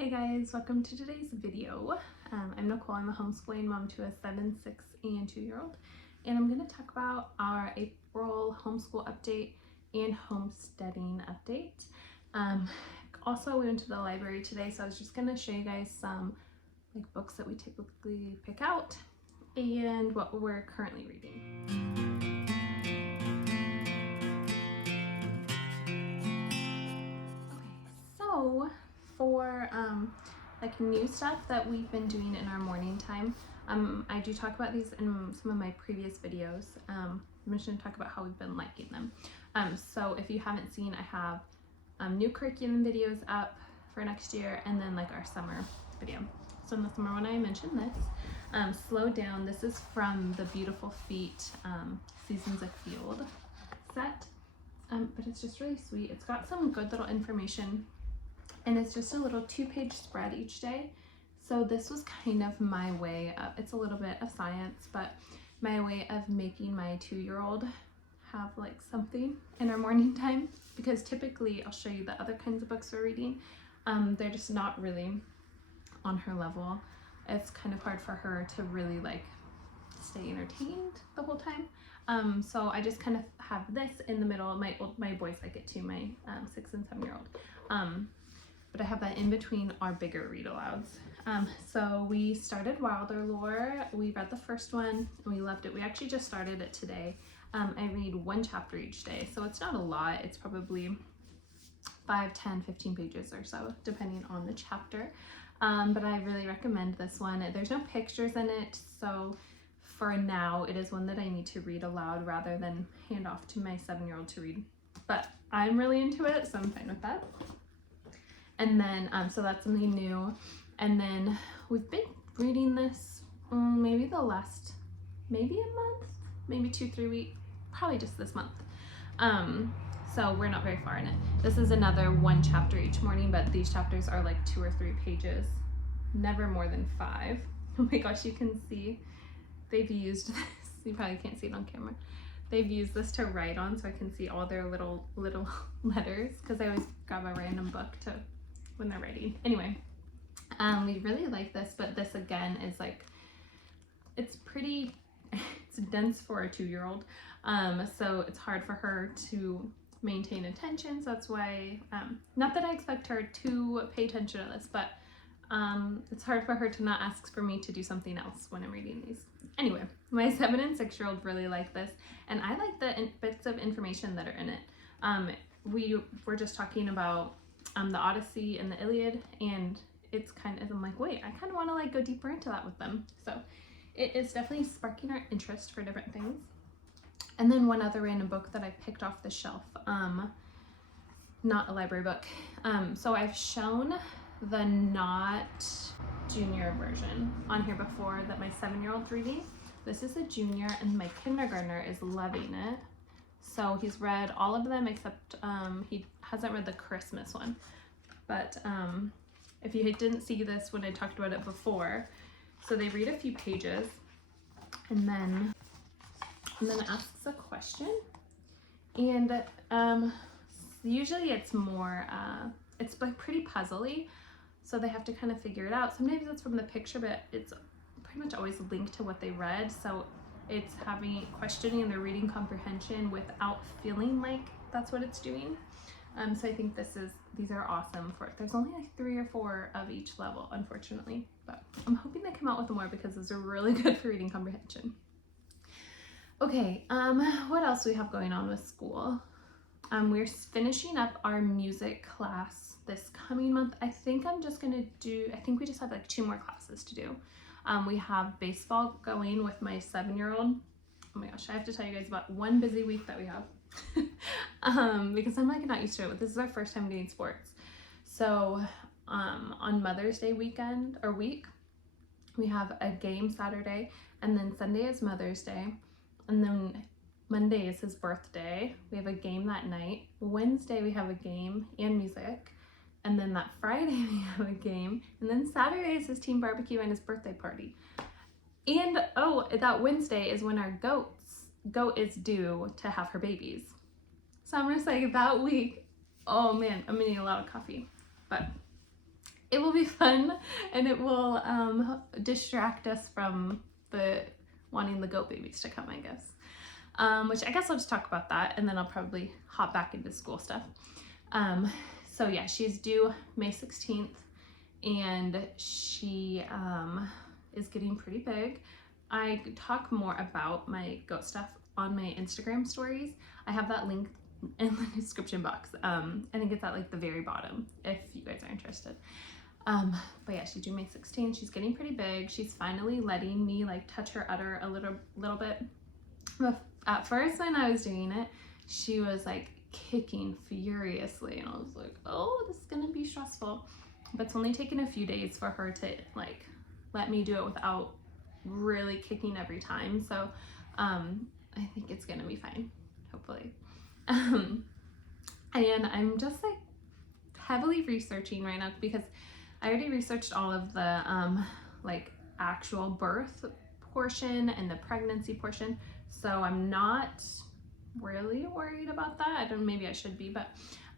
Hey guys, welcome to today's video. I'm Nicole. I'm a homeschooling mom to a 7, 6, and 2-year-old, and I'm going to talk about our April homeschool update and homesteading update. Also, we went to the library today, so I was just going to show you guys some books that we typically pick out and what we're currently reading. So for new stuff that we've been doing in our morning time, I do talk about these in some of my previous videos. I'm just going to talk about how we've been liking them. So if you haven't seen, I have new curriculum videos up for next year, and then our summer video. So in the summer one, I mentioned this. Slow Down. This is from the Beautiful Feet Seasons of Field set, but it's just really sweet. It's got some good little information, and it's just a little 2-page spread each day. So this was kind of my way of, it's a little bit of science, but my way of making my 2-year-old have something in our morning time, because typically I'll show you the other kinds of books we're reading. They're just not really on her level. It's kind of hard for her to really stay entertained the whole time. So I just kind of have this in the middle. My boys like it too, my 6 and 7-year-old. But I have that in between our bigger read alouds. So we started Wilder Lore. We read the first one and we loved it. We actually just started it today. I read 1 chapter each day, so it's not a lot. It's probably 5, 10, 15 pages or so, depending on the chapter. But I really recommend this one. There's no pictures in it, so for now it is one that I need to read aloud rather than hand off to my 7-year-old to read. But I'm really into it, so I'm fine with that. And then, so that's something new. And then we've been reading this maybe a month, maybe 2-3 weeks, probably just this month. So we're not very far in it. This is another 1 chapter each morning, but these chapters are 2 or 3 pages, never more than 5. Oh my gosh, you can see they've used this. You probably can't see it on camera. They've used this to write on, so I can see all their little letters, because I always grab a random book when they're writing. Anyway, we really like this, but this again is it's pretty, it's dense for a 2-year-old. So it's hard for her to maintain attention. So that's why, not that I expect her to pay attention to this, but it's hard for her to not ask for me to do something else when I'm reading these. Anyway, my 7 and 6-year-old really like this, and I like the bits of information that are in it. We were just talking about the Odyssey and the Iliad, and it's kind of, I'm like, wait, I kind of want to go deeper into that with them. So it is definitely sparking our interest for different things. And then one other random book that I picked off the shelf, not a library book. So I've shown the not junior version on here before that my 7-year-old's reading. This is a junior, and my kindergartner is loving it. So he's read all of them except he hasn't read the Christmas one. But if you didn't see this when I talked about it before, so they read a few pages and then asks a question, and usually it's more it's pretty puzzly, so they have to kind of figure it out. Sometimes it's from the picture, but it's pretty much always linked to what they read, so it's questioning their reading comprehension without feeling like that's what it's doing. So I think these are awesome for it. There's only 3 or 4 of each level, unfortunately, but I'm hoping they come out with more, because those are really good for reading comprehension. Okay, what else do we have going on with school? We're finishing up our music class this coming month. I think we just have 2 more classes to do. We have baseball going with my 7-year-old. Oh my gosh, I have to tell you guys about one busy week that we have. Because I'm not used to it. This is our first time doing sports. So on Mother's Day week, we have a game Saturday, and then Sunday is Mother's Day, and then Monday is his birthday. We have a game that night. Wednesday we have a game and music, and then that Friday we have a game, and then Saturday is his team barbecue and his birthday party. And that Wednesday is when our goat is due to have her babies. So I'm just that week, oh man, I'm gonna need a lot of coffee. But it will be fun, and it will distract us from wanting the goat babies to come, I guess. Which I guess I'll just talk about that, and then I'll probably hop back into school stuff. So yeah, she's due May 16th, and she is getting pretty big. I talk more about my goat stuff on my Instagram stories. I have that link in the description box. I think it's at like the very bottom if you guys are interested. But yeah, she's due May 16th. She's getting pretty big. She's finally letting me like touch her udder a little bit. But at first when I was doing it, she was like kicking furiously, and I was like, oh, this is gonna be stressful. But it's only taken a few days for her to like let me do it without really kicking every time. So I think it's gonna be fine, hopefully. And I'm just like heavily researching right now, because I already researched all of the like actual birth portion and the pregnancy portion, so I'm not really worried about that. I don't, maybe I should be, but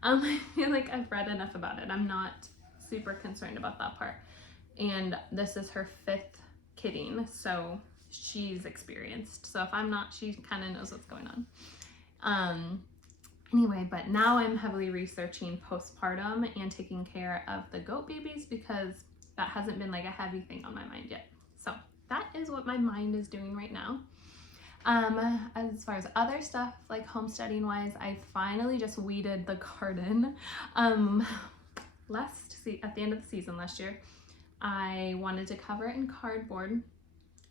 I feel like I've read enough about it. I'm not super concerned about that part. And this is her 5th kidding, so she's experienced. So if I'm not, she kind of knows what's going on. Anyway, but now I'm heavily researching postpartum and taking care of the goat babies, because that hasn't been like a heavy thing on my mind yet. So that is what my mind is doing right now. As far as other stuff, like homesteading wise, I finally just weeded the garden. At the end of the season last year, I wanted to cover it in cardboard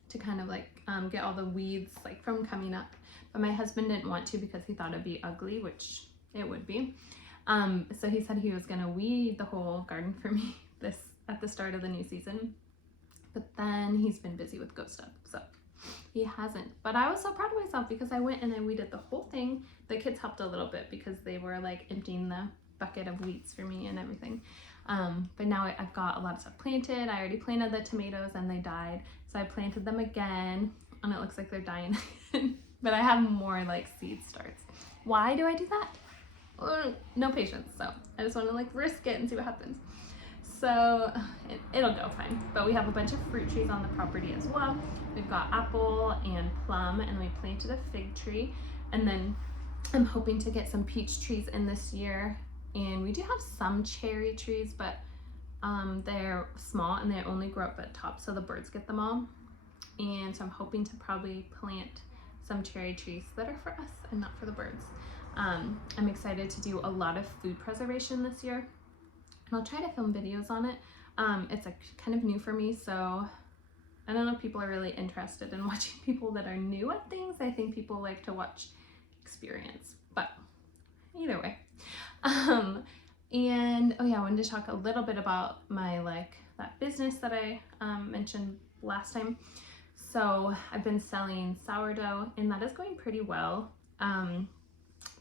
to kind of like get all the weeds like from coming up, but my husband didn't want to because he thought it'd be ugly, which it would be. So he said he was gonna weed the whole garden for me at the start of the new season, but then he's been busy with goat stuff, so he hasn't. But I was so proud of myself because I went and I weeded the whole thing. The kids helped a little bit because they were like emptying the bucket of weeds for me and everything. But now I've got a lot of stuff planted. I already planted the tomatoes and they died, so I planted them again, and it looks like they're dying again. But I have more like seed starts. Why do I do that? No patience, so I just want to like risk it and see what happens. So it'll go fine. But we have a bunch of fruit trees on the property as well. We've got apple and plum, and we planted a fig tree, and then I'm hoping to get some peach trees in this year. And we do have some cherry trees, but they're small and they only grow up at top, so the birds get them all. And so I'm hoping to probably plant some cherry trees that are for us and not for the birds. I'm excited to do a lot of food preservation this year, and I'll try to film videos on it. It's like kind of new for me, so I don't know if people are really interested in watching people that are new at things. I think people like to watch experience, but either way. And oh yeah, I wanted to talk a little bit about my that business that I mentioned last time. So I've been selling sourdough, and that is going pretty well. I'm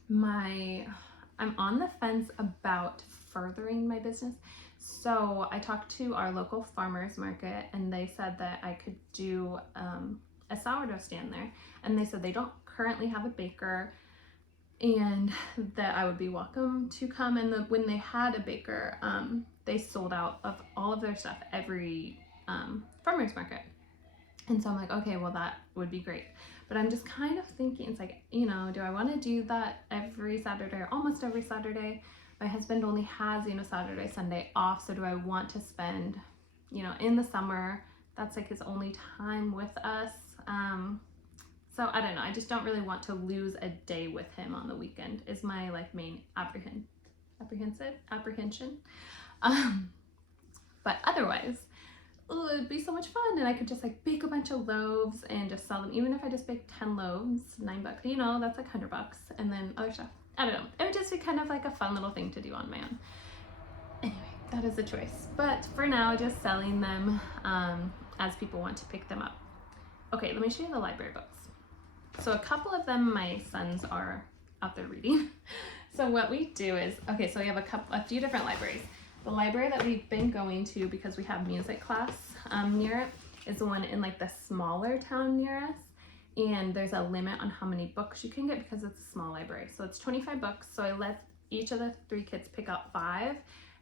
on the fence about furthering my business. So I talked to our local farmers market, and they said that I could do a sourdough stand there, and they said they don't currently have a baker, and that I would be welcome to come. And when they had a baker, they sold out of all of their stuff every farmers market. And so I'm like, okay, well that would be great. But I'm just kind of thinking, it's like, you know, do I want to do that every Saturday or almost every Saturday? My husband only has, you know, Saturday, Sunday off. So do I want to spend, you know, in the summer, that's like his only time with us. So I don't know. I just don't really want to lose a day with him on the weekend is my main apprehension. But otherwise, it'd be so much fun, and I could just bake a bunch of loaves and just sell them. Even if I just bake 10 loaves, $9, you know, that's like $100, and then other stuff. I don't know. It would just be kind of like a fun little thing to do on my own. Anyway, that is a choice. But for now, just selling them as people want to pick them up. Okay, let me show you the library books. So a couple of them my sons are out there reading. So what we do is, okay, so we have a few different libraries. The library that we've been going to because we have music class near it is the one in the smaller town near us. And there's a limit on how many books you can get because it's a small library. So it's 25 books. So I let each of the 3 kids pick out 5,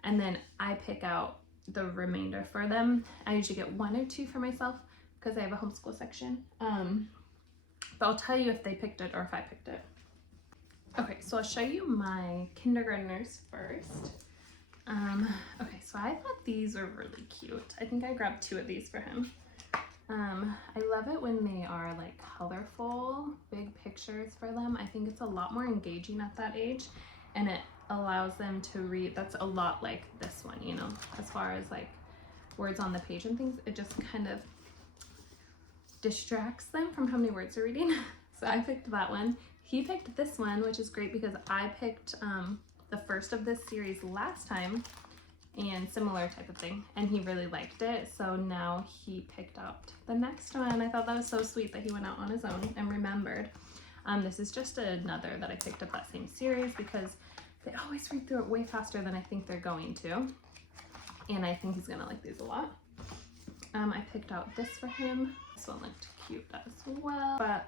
and then I pick out the remainder for them. I usually get 1 or 2 for myself because I have a homeschool section. But I'll tell you if they picked it or if I picked it. Okay, so I'll show you my kindergartners first. Okay, so I thought these were really cute. I think I grabbed 2 of these for him. I love it when they are like colorful, big pictures for them. I think it's a lot more engaging at that age, and it allows them to read. That's a lot like this one, you know, as far as like words on the page and things. It just kind of distracts them from how many words they're reading. So I picked that one. He picked this one, which is great because I picked the first of this series last time, and similar type of thing, and he really liked it, so now he picked out the next one. I thought that was so sweet that he went out on his own and remembered. This is just another that I picked up that same series because they always read through it way faster than I think they're going to, and I think he's gonna like these a lot. I picked out this for him. This one looked cute as well, but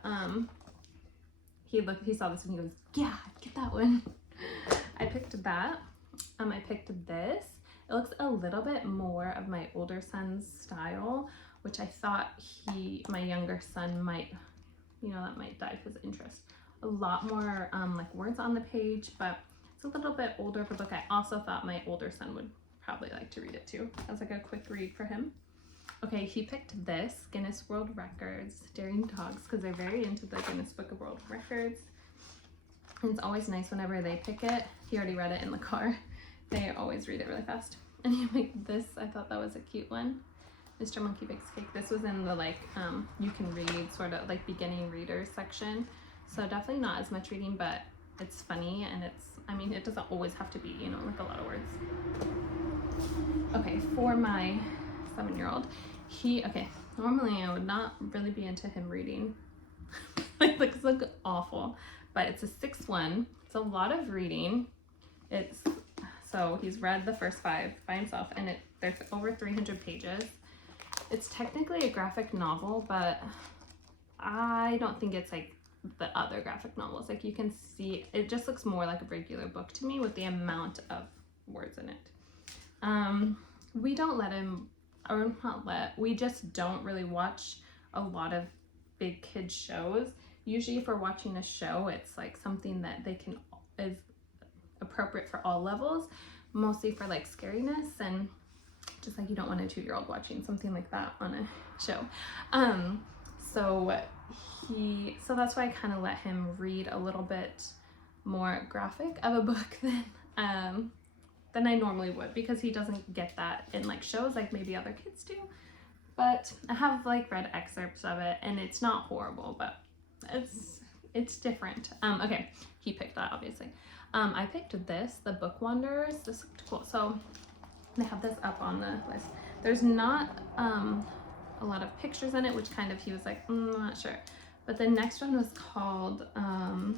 he saw this and he goes, yeah, get that one. I picked that. I picked this. It looks a little bit more of my older son's style, which I thought my younger son might, you know, that might dive his interest. A lot more like words on the page, but it's a little bit older of a book. I also thought my older son would probably like to read it too, as like a quick read for him. Okay, he picked this, Guinness World Records, Daring Dogs, because they're very into the Guinness Book of World Records. And it's always nice whenever they pick it. He already read it in the car. They always read it really fast. And he picked this. I thought that was a cute one. Mr. Monkey Bakes Cake. This was in the like, you can read sort of like beginning readers section. So definitely not as much reading, but it's funny and it's, I mean, it doesn't always have to be, you know, like a lot of words. Okay, for my 7-year-old, okay, normally I would not really be into him reading. Like, looks like awful, but it's a 6-1. It's a lot of reading. So he's read the first 5 by himself, and there's over 300 pages. It's technically a graphic novel, but I don't think it's like the other graphic novels. Like, you can see, it just looks more like a regular book to me with the amount of words in it. We don't let him, or not let, we just don't really watch a lot of big kids shows. Usually if we're watching a show, it's like something that is appropriate for all levels, mostly for like scariness, and just like you don't want a 2-year-old watching something like that on a show. So that's why I kind of let him read a little bit more graphic of a book than I normally would, because he doesn't get that in like shows like maybe other kids do. But I have like read excerpts of it, and it's not horrible, but it's different. Okay, he picked that obviously. I picked this, the Book Wanderers. This looked cool. So they have this up on the list. There's not a lot of pictures in it, which kind of he was like, I'm not sure. But the next one was called, well,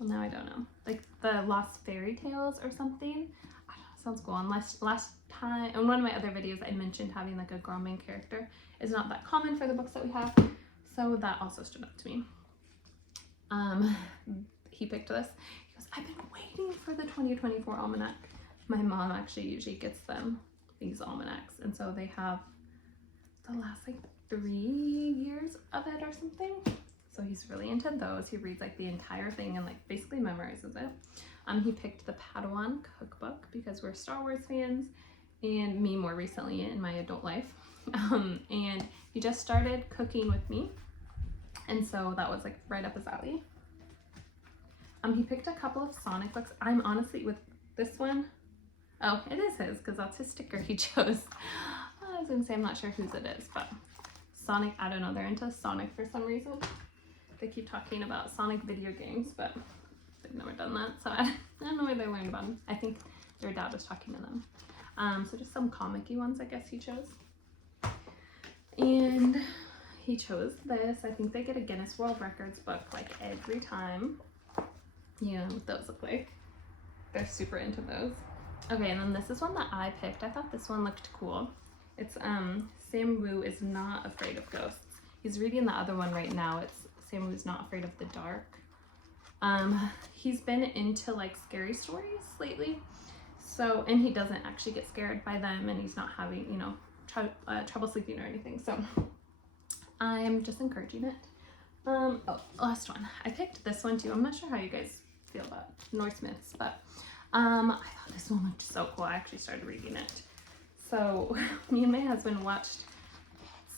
now I don't know, like the Lost Fairy Tales or something. I don't know, sounds cool. And last time, in one of my other videos, I mentioned having like a girl main character is not that common for the books that we have. So that also stood up to me. He picked this. He goes, I've been waiting for the 2024 almanac. My mom actually usually gets them these almanacs, and so they have the last like 3 years of it or something. So he's really into those. He reads like the entire thing and like basically memorizes it. He picked the Padawan cookbook because we're Star Wars fans, and me more recently in my adult life. And he just started cooking with me, and so that was like right up his alley. He picked a couple of Sonic books. I'm honestly with this one. Oh, it is his because that's his sticker he chose. I was gonna say I'm not sure whose it is, but Sonic, I don't know, they're into Sonic for some reason. They keep talking about Sonic video games, but they've never done that, so I don't know where they learned about them. I think their dad was talking to them. So just some comic-y ones, I guess he chose. And he chose this. I think they get a Guinness World Records book like every time. You know what those look like. They're super into those. Okay, and then this is one that I picked. I thought this one looked cool. It's Sam Wu is Not Afraid of Ghosts. He's reading the other one right now. It's Sam Wu's Not Afraid of the Dark. He's been into like scary stories lately, So, and he doesn't actually get scared by them, and he's not having, you know, trouble sleeping or anything. So I'm just encouraging it. Oh, last one. I picked this one too. I'm not sure how you guys feel about Northsmiths, but I thought this one looked so cool. I actually started reading it. So me and my husband watched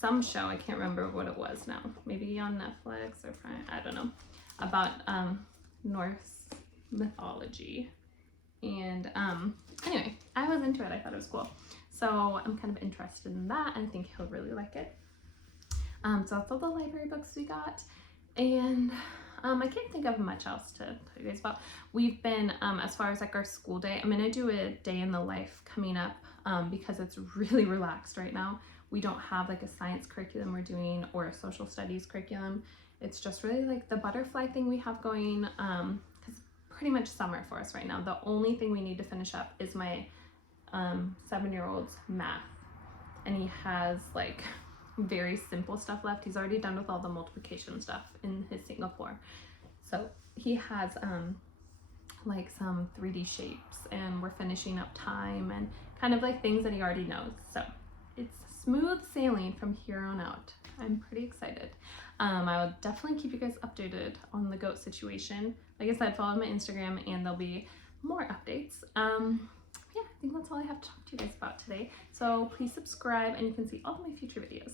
some show, I can't remember what it was now, maybe on Netflix or Prime, I don't know, about Norse mythology. And anyway, I was into it. I thought it was cool. So I'm kind of interested in that, and I think he'll really like it. So that's all the library books we got. And I can't think of much else to tell you guys about. We've been, as far as like our school day, I'm gonna do a day in the life coming up because it's really relaxed right now. We don't have like a science curriculum we're doing or a social studies curriculum. It's just really like the butterfly thing we have going, because pretty much summer for us right now. The only thing we need to finish up is my 7-year-old's math, and he has like very simple stuff left. He's already done with all the multiplication stuff in his Singapore. So he has like some 3D shapes, and we're finishing up time and kind of like things that he already knows. So it's smooth sailing from here on out. I'm pretty excited. I will definitely keep you guys updated on the goat situation. Like I said, follow my Instagram and there'll be more updates. Yeah, I think that's all I have to talk to you guys about today. So please subscribe, and you can see all of my future videos.